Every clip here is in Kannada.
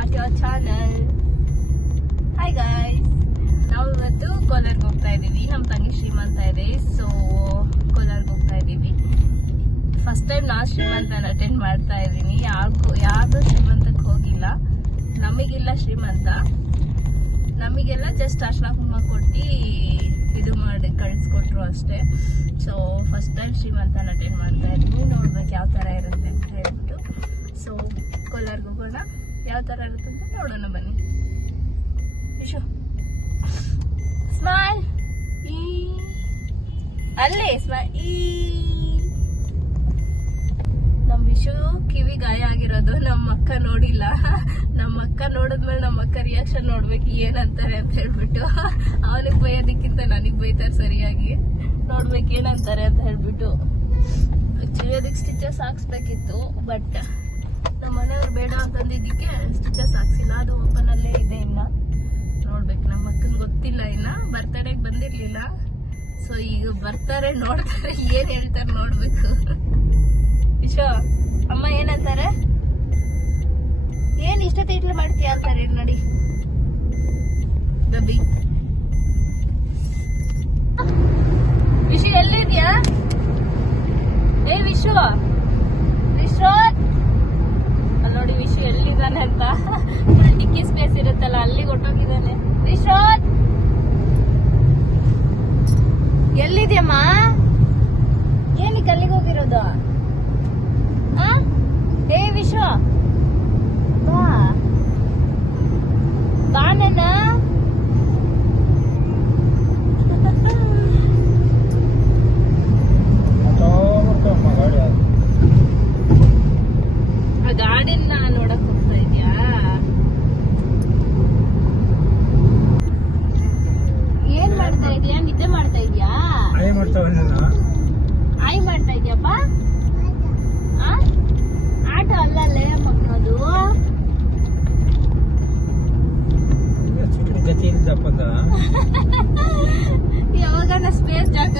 at your channel. Hi guys, ನಾವು ಇವತ್ತು ಕೋಲಾರ್ಗೆ ಹೋಗ್ತಾ ಇದೀವಿ. ನಮ್ಮ ತಂಗಿ ಶ್ರೀಮಂತ ಇದೆ, ಸೊ ಕೋಲಾರ್ಗೆ ಹೋಗ್ತಾ ಇದೀವಿ. ಫಸ್ಟ್ ಟೈಮ್ ನಾನು ಶ್ರೀಮಂತನ ಅಟೆಂಡ್ ಮಾಡ್ತಾ ಇದ್ದೀನಿ. ಯಾರ್ದು ಶ್ರೀಮಂತಕ್ಕೆ ಹೋಗಿಲ್ಲ. ನಮಗಿಲ್ಲ ಶ್ರೀಮಂತ, ನಮಗೆಲ್ಲ ಜಸ್ಟ್ ಅರ್ಶಿನ ಕುಂಕುಮ ಕೊಟ್ಟು ಇದು ಮಾಡಿ ಕಳಿಸ್ಕೊಟ್ರು ಅಷ್ಟೇ. ಸೊ ಫಸ್ಟ್ ಟೈಮ್ ಶ್ರೀಮಂತನ ಅಟೆಂಡ್ ಮಾಡ್ತಾ ಇದ್ದೀನಿ. ನೋಡ್ಬೇಕು ಯಾವ ಥರ ಇರುತ್ತೆ ಅಂತ ಹೇಳ್ಬಿಟ್ಟು. ಸೊ ಕೋಲಾರ್ಗೆ ಹೋಗೋಣ, ಯಾವ ಥರ ಇರುತ್ತೆ ಅಂತ ನೋಡೋಣ ಬನ್ನಿ. ವಿಶು ಸ್ಮೈಲ್, ಅಲ್ಲೇ ಸ್ಮೈಲ್. ನಮ್ಮ ವಿಶು ಕಿವಿ ಗಾಯ ಆಗಿರೋದು ನಮ್ಮ ಅಕ್ಕ ನೋಡಿಲ್ಲ. ನಮ್ಮ ಅಕ್ಕ ನೋಡಿದ್ಮೇಲೆ ನಮ್ಮ ಅಕ್ಕ ರಿಯಾಕ್ಷನ್ ನೋಡ್ಬೇಕು ಏನಂತಾರೆ ಅಂತ ಹೇಳ್ಬಿಟ್ಟು. ಅವನಿಗೆ ಬೈಯೋದಕ್ಕಿಂತ ನನಗೆ ಬೈತಾರೆ ಸರಿಯಾಗಿ. ನೋಡ್ಬೇಕು ಏನಂತಾರೆ ಅಂತ ಹೇಳ್ಬಿಟ್ಟು. ಆಕ್ಚುಲಿ ಅದಕ್ಕೆ ಸ್ಟಿಚಸ್ ಹಾಕ್ಸ್ಬೇಕಿತ್ತು, ಬಟ್ ನಮ್ಮ ಮನೆಯವ್ರು ಬೇಡ ಅಂತಂದಿದ್ದಕ್ಕೆ ಸ್ಟಿಚಸ್ ಹಾಕ್ಸಿಲ್ಲ. ಅದು ಓಪನ್ ಅಲ್ಲೇ ಇದೆ. ಇನ್ನ ನೋಡ್ಬೇಕು, ನಮ್ಮ ಅಕ್ಕನ ಗೊತ್ತಿಲ್ಲ, ಇನ್ನ ಬರ್ತಡೇಗೆ ಬಂದಿರ್ಲಿಲ್ಲ. ಸೊ ಈಗ ಬರ್ತಾರೆ, ನೋಡ್ತಾರೆ, ಏನ್ ಹೇಳ್ತಾರೆ ನೋಡ್ಬೇಕು. ವಿಶು ಅಮ್ಮ ಏನಂತಾರೆ, ಏನ್ ಇಷ್ಟೊತ್ತು ಇಟ್ಲು ಮಾಡ್ತೀಯ ಅಂತಾರೆ ನೋಡಿ. ಗಬಿ ವಿಶು ಎಲ್ಲಿದ್ಯಾ? ಏ ವಿಶು, ವಿಶ್ರೋತ್ ಅಲ್ಲಿ ನೋಡಿ ವಿಶು ಎಲ್ಲಿದ್ದಾನೆ ಅಂತ. ಡಿಕ್ಕಿ ಸ್ಪೇಸ್ ಇರುತ್ತಲ್ಲ, ಅಲ್ಲಿಗೆ ಹೊಟ್ಟೋಗಿದ್ದಾನೆ. ವಿಶ್ರೋತ್ ಎಲ್ಲಿದ್ಯಮ್ಮ? ಏನಕ್ಕೆ ಅಲ್ಲಿಗೆ ಹೋಗಿರೋದು? ಏ ವಿಶ್ವ ಬಾ ಬಾ. ನನ್ನ ಗಾಡಿನ ನೋಡಕ್ ಹೋಗ್ತಾ ಇದ್ಯಾ? ಏನ್ ಮಾಡ್ತಾ ಇದೀಯಾ? ನಿದ್ದೆ ಮಾಡ್ತಾ ಇದ್ಯಾ? ಆಯ್ ಮಾಡ್ತಾ ಇದ್ಯಪ್ಪ? ಆಟ ಅಲ್ಲಲ್ಲೇ ಮಕ್ಕಳದು. ಯಾವಾಗ ಸ್ಪೇಸ್ ಜಾಗ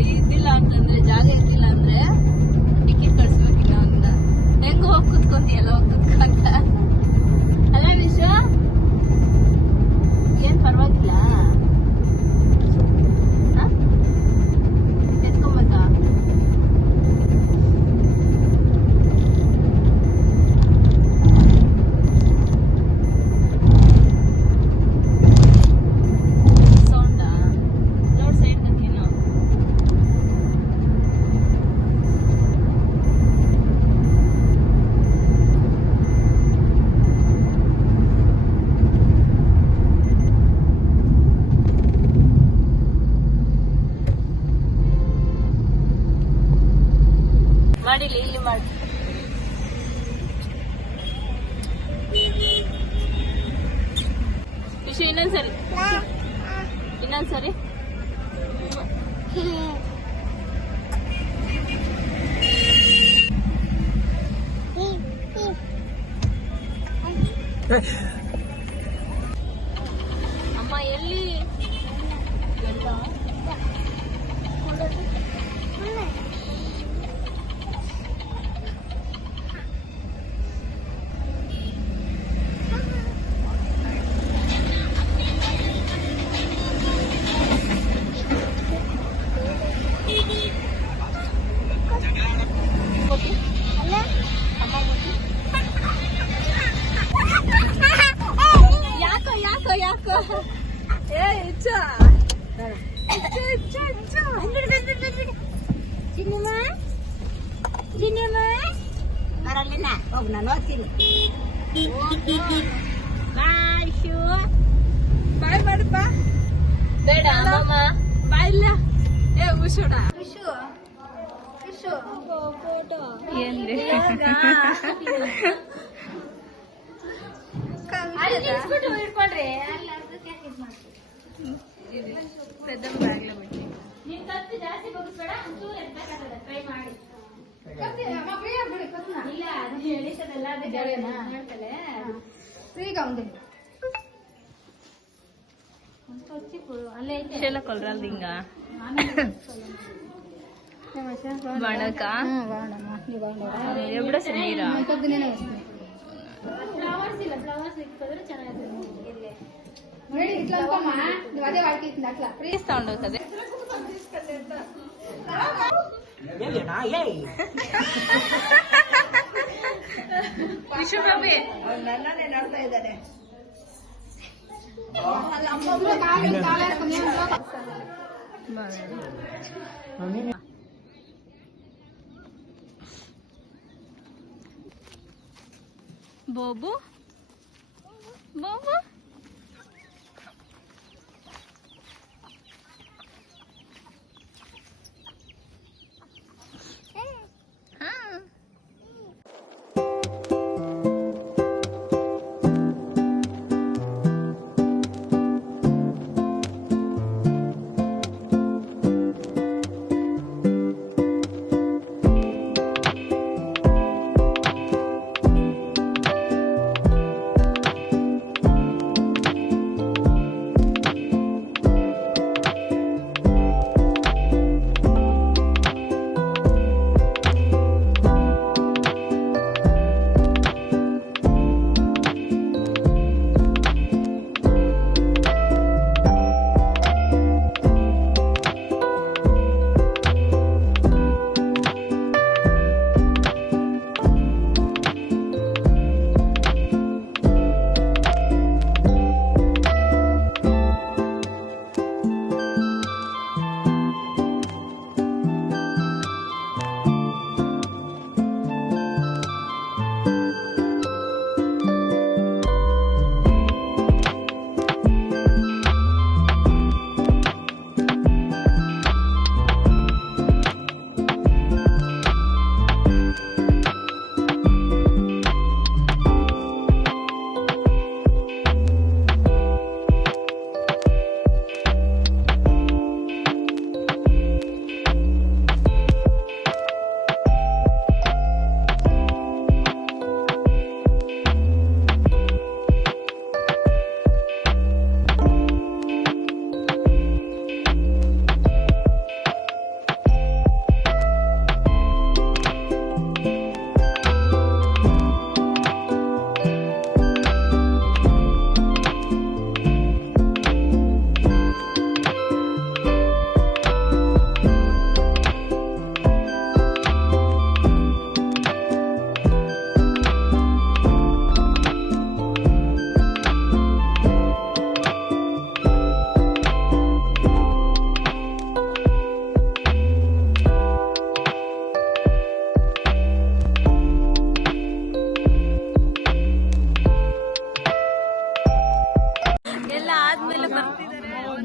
ಇದ್ದಿಲ್ಲ ಅಂತಂದ್ರೆ, ಜಾಗ ಇದ್ದಿಲ್ಲ ಅಂದ್ರೆ ಟಿಕೆಟ್ ಕಳ್ಸ್ಬೇಕಿಲ್ಲ ಅಂತ. ಹೆಂಗ ಹೋಗಿ ಕುತ್ಕೊಂತೀಯಲ್ಲ, ಹೋಗಿ ಕುತ್ಕೊಂತ ಅಲ್ಲ ವಿಶ್ವ? ಏನ್ ಪರವಾಗಿಲ್ಲ, ಎತ್ಕೊಂಬತ್ತಾ? ಮಾಡಿಲಿ, ಇಲ್ಲಿ ಮಾಡಿ. ವಿಷು ಇನ್ನೊಂದ್ಸರಿ, ಇನ್ನೊಂದ್ಸರಿ. ಅಮ್ಮ ಎಲ್ಲಿ? ಯಾಕೋ ಏ ಇಚ್ಚ ಬರಲಿನ ಹೋಗ್, ನಾನು ಹೋಗ್ತೀನಿ. ಬಾಯ್ ಮಾಡಪ್ಪ. ಬೇಡ ಬಾಯ್ ಇಲ್ಲ. ಏ ವಿಶುಡ, ವಿಶು ವಿಶು ಫೋಟೋ ಏನ್ರಿ? ಇಟ್ಕೊಂಡ್ರಿ ಪೆದ್ದ ಬ್ಯಾಗ್ಲ ಬಿಟ್ಟು ಜಾಸ್ತಿ ಬಗ್ಸ್ಬೇಡ, ಟ್ರೈ ಮಾಡಿ. కొలరాలింగా వడక ఎప్పుడు వస్తుంది ಸೌಂಡ್ ಹೋಗ್ತದೆ. ವಿಶ್ವಪ್ರಭೆ ನನ್ನನ್ನೇ ನೋಡ್ತಾ ಇದ್ದಾನೆ. ಬಾಬು ಬಾಬು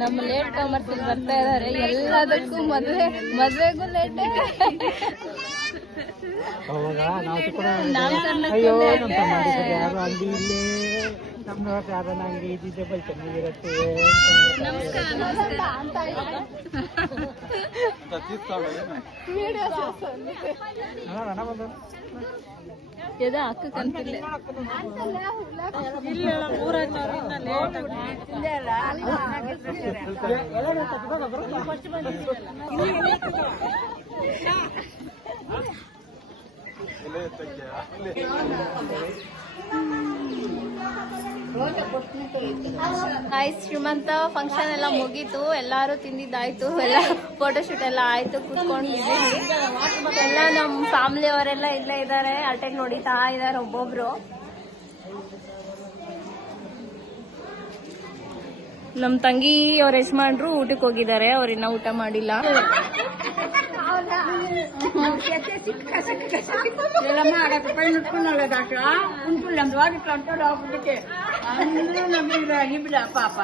ನಮ್ಮ ಲೇಟ್ ಕಾಮರ್ಸ್ ಬರ್ತಾ ಇದಾರೆ. ಎಲ್ಲದಕ್ಕೂ ಮದ್ವೆಗೂ ಲೇಟ್. ಯದ ಅಕ್ಕ ಕಂತಿಲ್ಲ ಶ್ರೀಮಂತ ಫಂಕ್ಷನ್ ಎಲ್ಲ ಮುಗೀತು, ಎಲ್ಲಾರು ತಿಂದಿದ್ದಾಯ್ತು, ಎಲ್ಲ ಫೋಟೋಶೂಟ್ ಎಲ್ಲ ಆಯ್ತು, ಕುತ್ಕೊಂಡಿದ್ದೀವಿ. ಎಲ್ಲ ನಮ್ಮ ಫ್ಯಾಮಿಲಿ ಅವರೆಲ್ಲ ಇಲ್ಲೇ ಇದ್ದಾರೆ, ಅಟೆಂಡ್ ನೋಡಿತಾ ಇದಾರೆ ಒಬ್ಬೊಬ್ರು. ನಮ್ ತಂಗಿ ಅವ್ರ ಯಜಮಾನ್ರು ಊಟಕ್ಕೆ ಹೋಗಿದ್ದಾರೆ, ಅವ್ರಿನ್ನ ಊಟ ಮಾಡಿಲ್ಲ. పాప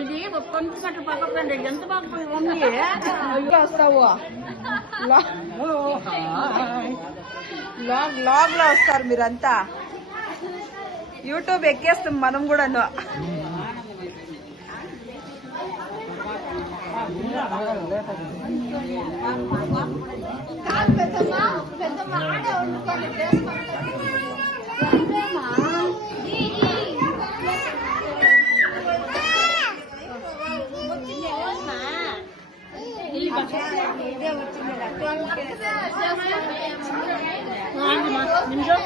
ఇది కొంచెం కట్టు పక్కన ఎంత బాగా ఉంది వస్తావు లాగ్ లాగ్ లో వస్తారు మీరంతా. యూట్యూబ్ ఎక్కేస్తాం మనం కూడాను. ನಿಮ್ದು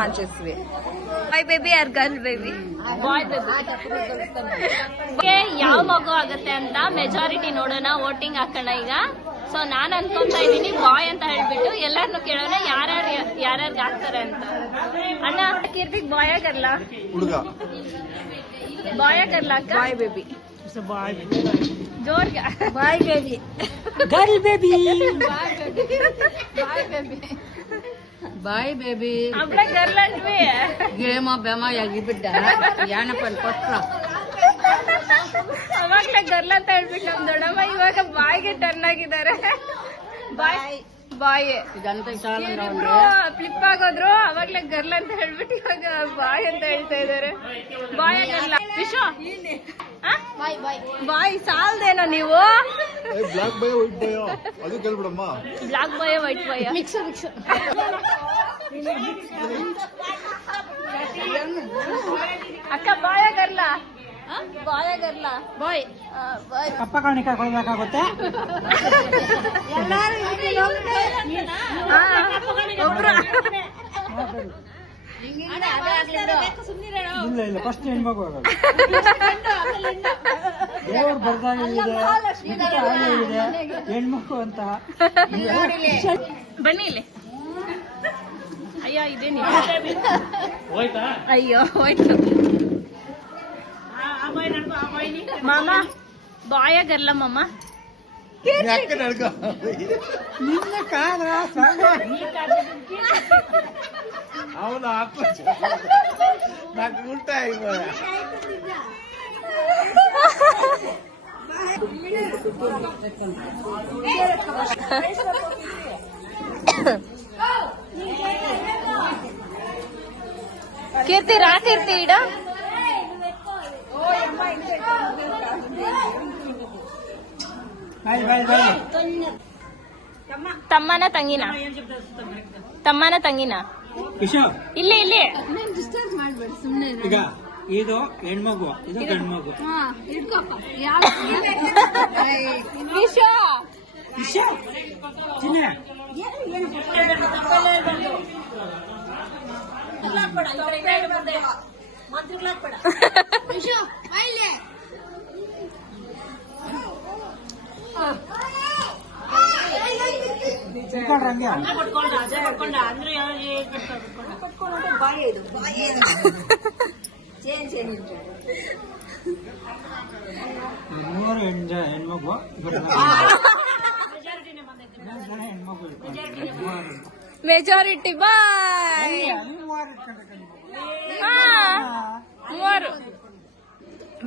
ఆన్ చేసి ಬಾಯ್ baby R girl baby boy baby ಯಾವ ಮಗು ಆಗುತ್ತೆ ಅಂತ ಮೆಜಾರಿಟಿ ನೋಡೋಣ, ವೋಟಿಂಗ್ ಹಾಕೋಣ ಈಗ. ಸೊ ನಾನ್ ಅನ್ಕೊಂತಾ ಇದೀನಿ ಬಾಯ್ ಅಂತ ಹೇಳ್ಬಿಟ್ಟು ಎಲ್ಲಾರ್ನು ಕೇಳೋಣ ಯಾರ್ಯಾರ್ಗೆ ಹಾಕ್ತಾರೆ ಅಂತ. ಅಣ್ಣ ಕೀರ್ತಿಗ್ ಬಾಯ್ ಆಗಲ್ಲ, ಬಾಯ್ ಆಗಲ್ಲ ಅಕ್ಕ. ಬಾಯ್ ಬೇಬಿ ಜೋರ್ಗೆ boy baby girl baby boy baby ಅಬ್ಳ ಗರ್ಲ್ ಅಂದ್ವಿ. ಗೇಮ ಬೆಮ ಬಿಡ್ಡ ಯಾನಪ್ಪ ಕೊಟ್ರ ಅವಾಗ್ಲೇ ಗರ್ಲ್ ಅಂತ ಹೇಳ್ಬಿಟ್ಟು ನಮ್ ದೊಡ್ಡಮ್ಮ ಇವಾಗ ಬಾಯ್ಗೆ ಟರ್ನ್ ಆಗಿದ್ದಾರೆ. ಬಾಯ್ ಬಾಯ್ ಇಬ್ರು ಫ್ಲಿಪ್ ಆಗೋದ್ರು, ಅವಾಗ್ಲೇ ಗರ್ಲ್ ಅಂತ ಹೇಳ್ಬಿಟ್ಟು ಇವಾಗ ಬಾಯ್ ಅಂತ ಹೇಳ್ತಾ ಇದಾರೆ. ಬಾಯ್ ಆಗಲ್ಲ ವಿಶ್ವ ಬಾಯ್ ಸಾಲ್ದೇನೋ ನೀವು. ಬ್ಲಾಕ್ ಬಾಯ್ ವೈಟ್ ಬಾಯ್ ಅದು ಕೇಳ್ಬಿಡಮ್ಮ. ಬ್ಲಾಕ್ ಬಾಯ್ ವೈಟ್ ಬಾಯ್ ಅಕ್ಕ ಬಾಯ್ ಆಗಲ್ಲ, ಬಾಯ್ ಆಗಲ್ಲ ಬಾಯ್ ಬಾಯ್ ಕಪ್ಪ ಕಾಣಿಕೆ ಕೊಡ್ಬೇಕಾಗುತ್ತೆ. ಒಬ್ರು ಇಲ್ಲ ಇಲ್ಲ ಫಸ್ಟ್ ಹೆಣ್ಮಗು ಆಗೋದು. ದೇವ್ರು ಬರ್ದಾಗಿದೆ ಹೆಣ್ಮಗು ಅಂತ. ಬನ್ನಿ ಇಲ್ಲಿ. ಅಯ್ಯೋ ಇದೇನಿ ಅಯ್ಯೋ ಹೋಯ್ತು. ಮಾಮ ಬಾಯ್ ಆಗಲ್ಲ ಮಾಮ. ನಿನ್ನ ಕಾಲ ಅವನು నాకు ಉಲ್ಟಾ అయిపోయా. ಕೀರ್ತಿ ರಾ ಕೀರ್ತಿ ಇಡ ತಮ್ಮನ ತಂಗಿನ ತಮ್ಮನ ತಂಗಿನ ಇಲ್ಲಿ ಇಲ್ಲಿ ಈಗ ಇದು ಹೆಣ್ಮಗು ಇದು ಗಂಡ್ಮಗು. ವಿಶ್ವ ಮೂವರು ಹೆಣ್ಮಗು ಹೆಣ್ಮಗು ಮೆಜಾರಿಟಿ ಬಾಯ್. ಮೂವರು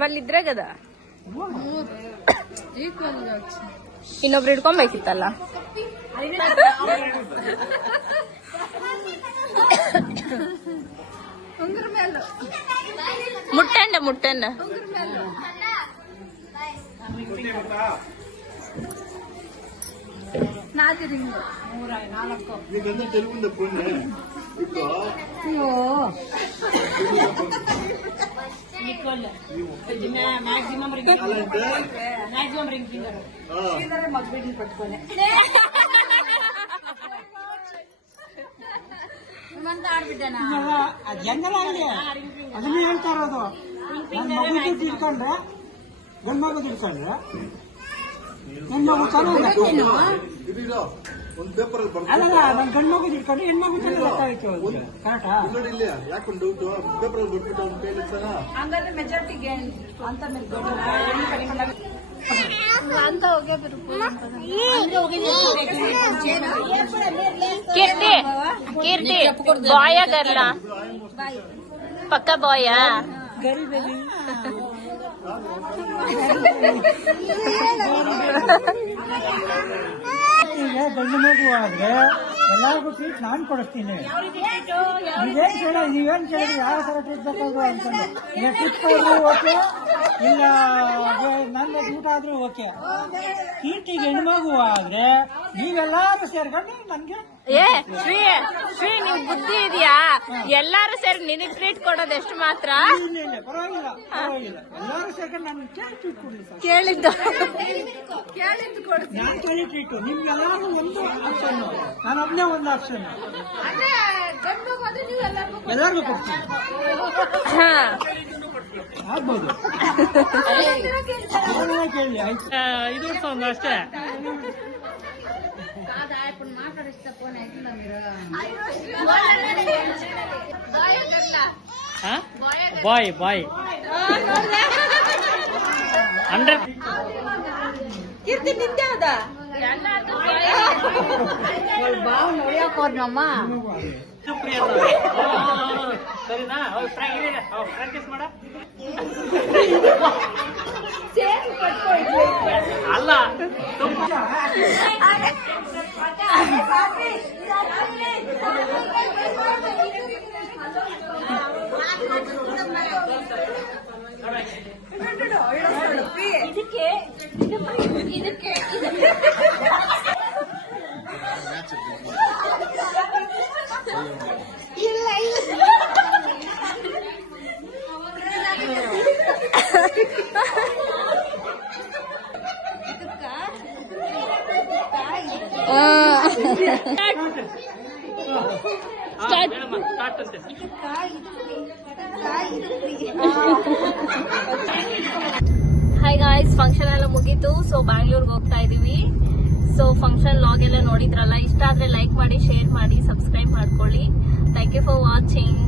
ಬಲ್ಲಿದ್ರೆ ಗದ ಇನ್ನೊಬ್ರು ಹಿಡ್ಕೊಂಬೇಕಿತ್ತಲ್ಲ. ಮುಟ್ಟಣ್ಣ ಮುಟ್ಟಣ್ಣ నీకంతా తెలుగుందా కొన్ని ఇప్పుడు ಹೆಂಗಲ್ಲ ಅದನ್ನ ಹೇಳ್ತಾ ಇರೋದು. ನನ್ನ ಮಗು ತಿಳ್ಕೊಂಡ್ರೆ ಗಂಡ್ಮಗು ತಿಳ್ಕೊಂಡ್ರೆ ಹೆಣ್ಮಗು ಚೆನ್ನಾಗಿ ಒಂದು ಪೇಪರ್ ಅಲ್ಲಿ ಅಲ್ಲ ನನ್ನ ಗಂಡ್ಮಗು ತಿಳ್ಕೊಂಡ್ರೆ ಹೆಣ್ಮಗು ಗೊತ್ತಾಯ್ತು. ಕರೆಕ್ಟಾ? ಇಲ್ಲ ಯಾಕೊಂದು ಡೌಟ್ ಪೇಪರ್ ಅಲ್ಲಿ ಬಿಟ್ಬಿಟ್ಟು ಅವ್ನು ಕೈಲಿ ಹಂಗಾದ್ರೆ ಮೆಜಾರಿಟಿಗೆ ಅಂತ ಕೀರ್ತಿ ಕೀರ್ತಿ ಬಾಯ ಗರ್ಲ ಪಕ್ಕ ಬಾಯ ಗರಿ ಬೇಬಿ ಈಗ ಗಂಡು ಮಗು ಆದ್ರೆ ಎಲ್ಲರಿಗೂ ಟ್ರೀಟ್ ನಾನು ಕೊಡಿಸ್ತೀನಿ. ನೀವೇನ್ ಕೇಳಿದ್ರೆ ಯಾವ ತರ ಟ್ರೀಟ್ ಬೇಕಾದ್ರು ಅಂತಂದ್ರೆ ಟ್ರಿಪ್ ಆದ್ರೂ ಓಕೆ, ಇಲ್ಲ ನನ್ನ ಊಟ ಆದ್ರೂ ಓಕೆ. ಕೀರ್ತಿಗೆ ಹೆಣ್ಮಗು ಆದ್ರೆ ನೀವೆಲ್ಲರೂ ಸೇರ್ಕೊಂಡು ನನ್ಗೆ ಏ ಶ್ರೀ ಶ್ರೀ ನಿಮ್ ಬುದ್ಧಿ ಇದೆಯಾ? ಎಲ್ಲಾರು ಸೇರಿ ನಿನಗ್ ಟ್ರೀಟ್ ಕೊಡೋದು ಎಷ್ಟು ಮಾತ್ರ? ಇಲ್ಲ ಪರವಾಗಿಲ್ಲ ಎಲ್ಲರೂ ಸೇರ್ಕೊಂಡು ನಾನು ಟ್ರೀಟ್ ಕೊಡಿ ಸರ್. ಕೇಳಿದ್ದು ನಾನು ಕೇಳಿ ಟ್ರೀಟು ನಿಮ್ಗೆಲ್ಲರೂ ಒಂದು ಆಪ್ಷನ್, ನಾನು ಒಬ್ಬನೇ ಒಂದು ಆಪ್ಷನ್ ಎಲ್ಲರಿಗೂ ಕೊಡ್ತೀನಿ. ಹಾ ಆಗ್ಬೋದು ಕೇಳಿ ಆಯ್ತು. ಇದು ಒಂದು ಅಷ್ಟೇ. ಬಾಯ್ 100 ಕೀರ್ತಿ ನಿಂದೆ ಹೌದಾ? ಸರಿನಾ? ಪ್ರಾಕ್ಟೀಸ್ ಮಾಡ. ಅಲ್ಲ ಹಾಯ್ ಗಾಯ್ಸ್, ಫಂಕ್ಷನ್ ಎಲ್ಲ ಮುಗೀತು. ಸೊ ಬ್ಯಾಂಗ್ಳೂರ್ಗೆ ಹೋಗ್ತಾ ಇದೀವಿ. ಸೊ ಫಂಕ್ಷನ್ ಲಾಗ್ ಎಲ್ಲ ನೋಡಿದ್ರಲ್ಲ, ಇಷ್ಟ ಆದ್ರೆ ಲೈಕ್ ಮಾಡಿ, ಶೇರ್ ಮಾಡಿ, ಸಬ್ಸ್ಕ್ರೈಬ್ ಮಾಡ್ಕೊಳ್ಳಿ. Thank you for watching.